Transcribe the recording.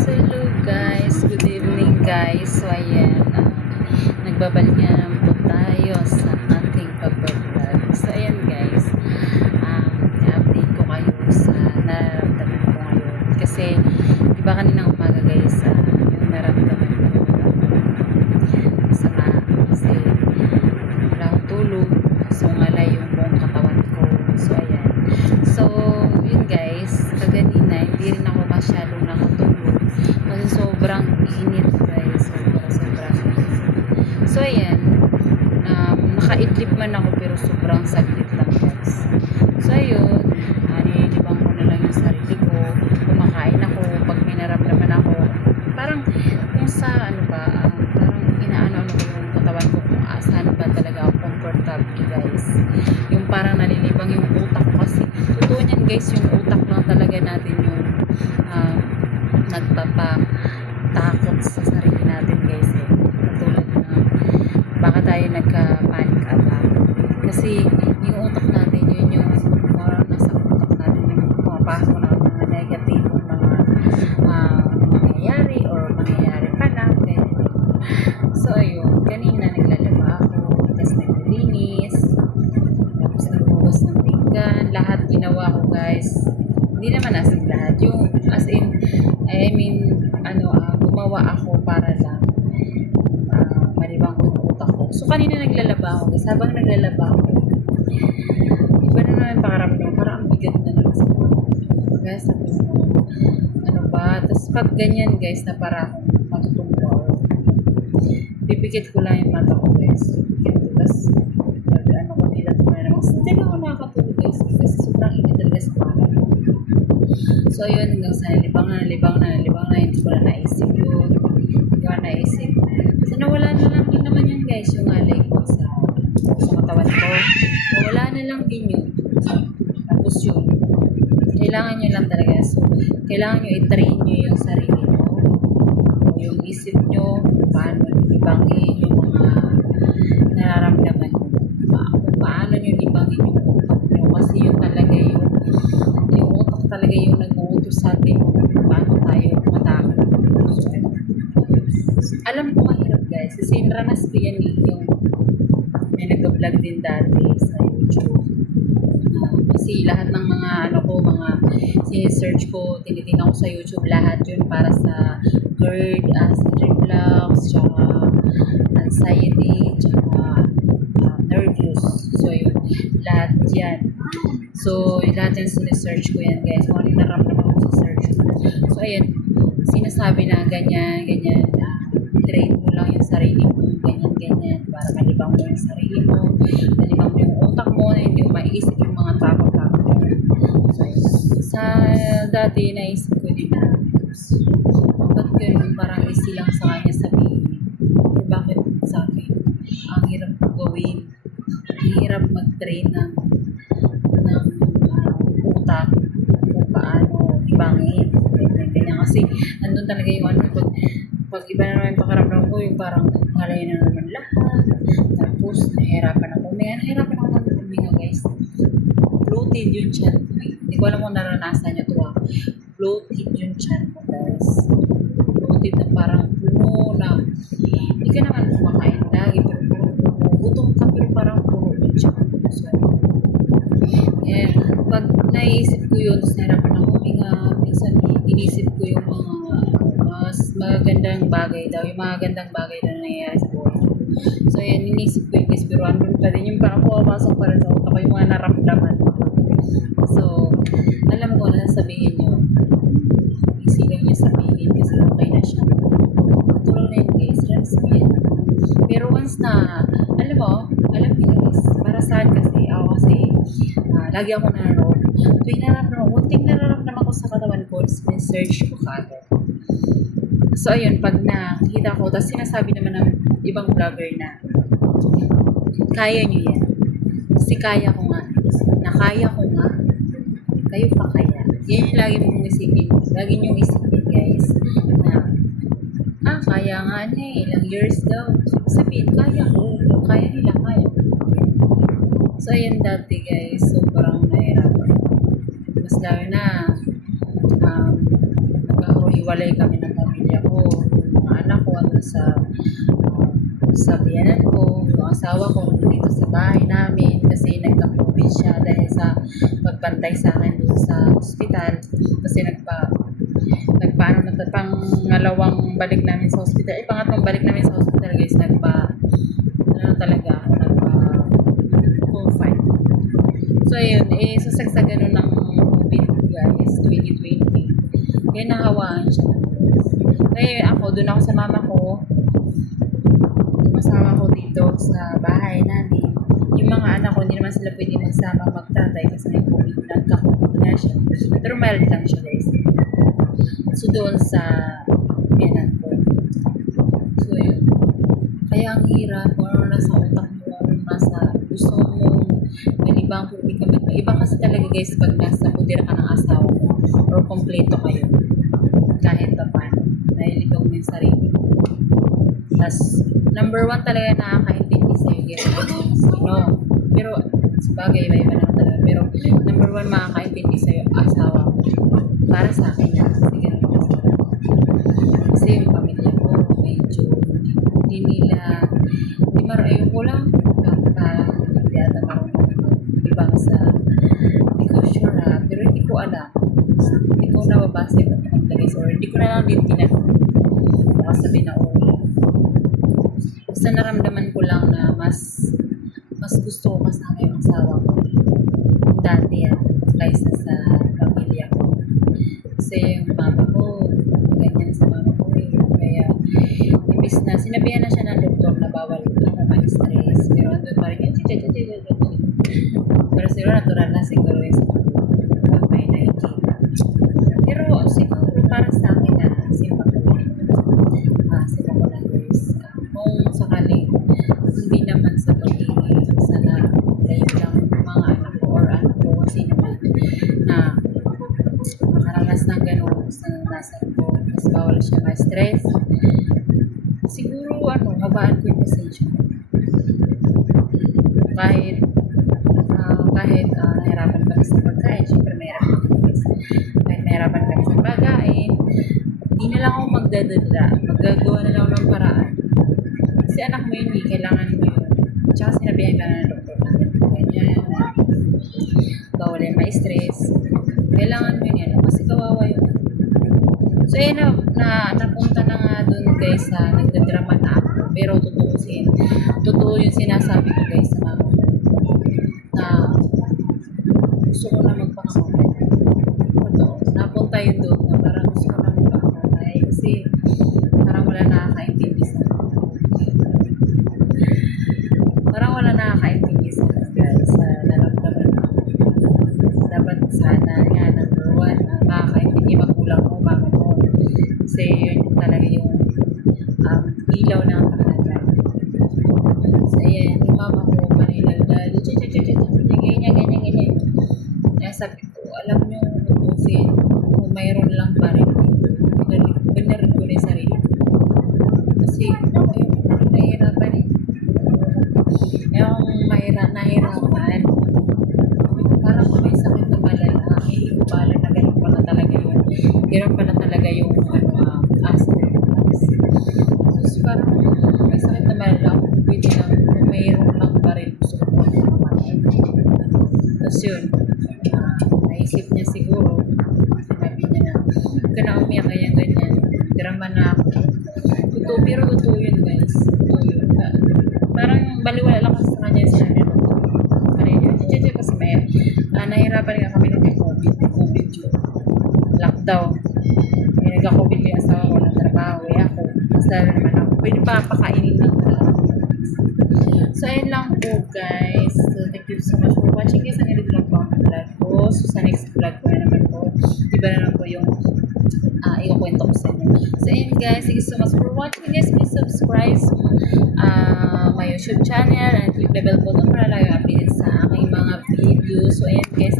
So hello guys, good evening guys. So ayan, nagbabalik na naman po tayo sa ating pag-vlog. So ayan guys, i-update ko kayo sa nararamdaman ko ngayon. Kasi, di ba kaninang umaga guys, yung nararamdaman ko sama. Kasi wala akong tulog. So ngalay yung buong katawan ko. So ayan. So, yun guys, kaganina, hindi rin ako masyadong nakatulog. Kasi sobrang init guys. Sobrang init. So, ayan. Nakaidlip man ako pero sobrang saglit lang guys. So, ayun. Nilibang ko na lang yung sarili ko. Kumakain ako. Pag may naramdaman ako, parang kung sa parang inaano ko yung katawan ko kung saan ba talaga ako comfortable guys. Yung parang nalilibang yung utak ko kasi totoo niyan guys, yung utak lang talaga natin yung nagpapatakot sa sarili natin guys eh. Katulad na baka tayo nagka-panic attack. Kasi yung utak natin, yun yung parang nasa utak natin yung pumapasok na mga negative mangyayari or mangyayari pa na. So ayun, kanina naglalaba ako, tapos naglilinis, tapos naghugas ng pinggan, lahat ginawa ko guys. Hindi naman as in lahat, yung as in, gumawa ako para lang malibang ko yung utak ko. So kanina naglalaba ako guys, habang naglalaba ako, iba na naman pakaramdam, parang ang bigat na naman sa guys, tapos tapos pag ganyan guys, na para akong matutumbaw, pipikit ko lang yung mata ko guys, tapos ko nila ko na naman, hindi na ako nakakatulog guys, kasi sobrang init talaga sa mata. So ayun, hanggang sa nalibang na, hindi ko na naisip yun, hindi ko na naisip. So nawala na lang din naman yun guys, yung alay ko sa katawan ko, nawala na lang din yun. Tapos yun, kailangan nyo lang talaga, so kailangan nyo i-train nyo yung sarili nyo, yung isip nyo, paano libangin yung mga nararamdaman nyo, paano nyo libangin yung utak nyo, kasi yun talaga yung utak talaga yung nag-uutos sa atin kung paano tayo matakot. So, alam ko mahirap guys, kasi ranas ko yan yung may nag-vlog din dati sa YouTube. Kasi lahat ng mga mga sinesearch ko, tinitingnan ko sa YouTube, lahat yun para sa GERD, reflux, tsaka anxiety, tsaka nervous. So yun, lahat yan. So lahat yan sinesearch ko yan guys, kung ano yung naramdaman ko sa search ko. So ayan, sinasabi na ganyan, train mo lang yung sarili mo, ganyan, para malibang mo yung sarili mo, malibang mo yung utak mo, na hindi mo maiisip yung mga takot-takot. So, sa dati, naisip ko din na, ba't ganun, parang easy lang sa kanya sabihin, bakit sa akin, ang hirap gawin, ang hirap mag-train ng utak, kung paano ibangin, ganyan, kasi, nandun talaga yung pag iba na naman yung pakaramdam ko, yung parang ngalay na naman lahat. Tapos, nahihirapan ako huminga guys. Bloated yung chan ko. Hindi ko alam kung naranasan nyo ito bloated yung chan ko guys. Bloated na parang puno na. Hindi ka naman kumakain lagi, pero gutom ka, pero parang puno yung chan ko. So, pag naisip ko yun, tapos nahirapan ako huminga, minsan inisip ko yung mga magagandang bagay daw, yung mga gandang bagay na nangyayari sa buhay ko. So yan, inisip ko yung guys, pero andun pa rin yung parang pumapasok pa rin sa utak ko yung mga naramdaman. So, alam ko na sasabihin nyo, easy lang nyo sabihin kasi okay na siya. Natural na yun guys, trans ko yan. Pero once na, alam mo guys, para saan kasi, lagi ako nanonood. Tuwing kunting nararamdaman ko sa katawan ko, search ko kagad. So, ayun, pag nakita ko, tapos sinasabi naman ng ibang vlogger na, kaya nyo yan. Kasi kaya ko nga. Nakaya ko nga. Kayo pa kaya. Yan yung lagi mong isipin. Lagi nyo isipin, guys. Na, kaya nga na ilang years daw. Sabihin, kaya ko. Kaya nila, kaya. So, ayun dati, guys. Sobrang nahirapan. Mas lalo na, naghiwalay kami ng pamilya ko. Yung mga anak ko, ano sa biyanan ko, yung asawa ko dito sa bahay namin kasi nagka-COVID siya dahil sa pagbantay sa akin doon sa ospital kasi pangalawang balik namin sa ospital pangatlong balik namin sa ospital guys, confine. So ayun, susag sa ganun ng COVID guys, 2020 kaya nahawaan siya. Kaya ako, doon ako sa mama ko, kasama ko dito sa bahay namin. Yung mga anak ko, hindi naman sila pwede magsama magtatay kasi may COVID na siya. Pero mild lang siya guys. So doon sa biyanan ko. So yun. Kaya ang hirap kung ano nasa utak mo, ano nasa gusto mo, malibang kung hindi kami. Iba kasi talaga guys pag nasa pudir ka ng asawa mo or kompleto kayo. Kahit pa paano. Nahilibang mo yung sarili. Tapos, number 1 talaga nakakaintindi sa'yo guys. Sino? Pero, sabagay, iba-iba naman talaga. Pero, number 1 makakaintindi sa'yo, asawa ko. Para sa akin yan. Kasi ganun ako sa akin. Kasi yung pamilya ko, medyo, hindi nila, ayun ko lang, hindi ata marunong ibang sa, hindi ko sure ha, pero hindi ko alam. Hindi ko nababasa yung guys, or hindi ko na lang din tinanong. Baka sabihin na ulo. Basta naramdaman ko lang na mas gusto ko kasama yung asawa ko dati kaysa sa pamilya ko. Kasi yung mama ko, ganyan sa mama ko kaya ibis na, sinabihan na siya ng doktor na bawal ako ma-stress, pero andun pa rin pero siguro natural na siguro yung sa pag may nakikita. Pero siguro para sa akin na simpa ko lang guys, kung sakaling hindi naman sa pag-ibig sana kayo lang mga anak ko or anak ko sino man na makaranas ng gano'n sa nasan ko, mas bawal siya ma-stress, siguro habaan ko yung pasensya kahit nahirapan kami sa pagkain. Siyempre kahit nahirapan kami sa pagkain, hindi na lang ako magdadala, maggagawa na lang ako ng paraan kasi anak mo yun, kailangan mo yun. Tsaka sinabihan ka na ng doktor na ganyan, bawal yung ma-stress, kailangan mo yun kasi kawawa yun. So yun napunta na nga dun guys sa nagdadrama na ako, pero totoo yung sinasabi ko guys sa mama ko na gusto ko na magpakamatay. Totoo, napunta yun doon na parang gusto ko na magpakamatay kasi parang wala nakakaintindi sa naramdaman ko. Dapat sana nga number 1 nakakaintindi magulang mo, mama mo, kasi yun talaga yung ilaw ng kahanan. So ayan, yung mama ko paninaldal, ganyan. Kaya sabi ko, alam nyo, ubusin, kung mayroon lang pa rin, binarin ko na yung sarili ko. Kasi, ayun, nahihirapan eh. Yung nahihirapan, parang kung may sakit na malala, hindi ko pala na ganun pala talaga yung aspect. So, parang may sakit na malala, pwede lang, kung mayroon lang pa rin, gusto ko mamatay. Tapos yun, naisip niya siguro, sinabi niya na, huwag ka na umiyak kaya ganyan, drama na ako. Pero totoo yun guys, totoo yun. Parang baliwala lang kasi sa kanya yung sinabi ko. Kasi may nahirapan nga kami ng COVID yun. Lockdown. Nagka-COVID yung asawa ko ng trabaho. Ako, mas lalo naman ako. Pwede pa pakainin ng So, ayun lang po guys. So, thank you so much for watching guys. Ang lang po ang vlog ko. So, sa next vlog ko na naman po. Iba na lang po yung ikukwento ko sa inyo. So, ayun guys. Thank you so much for watching guys. Please subscribe my YouTube channel and click the bell button para lagi updated sa aking mga videos. So, ayun guys.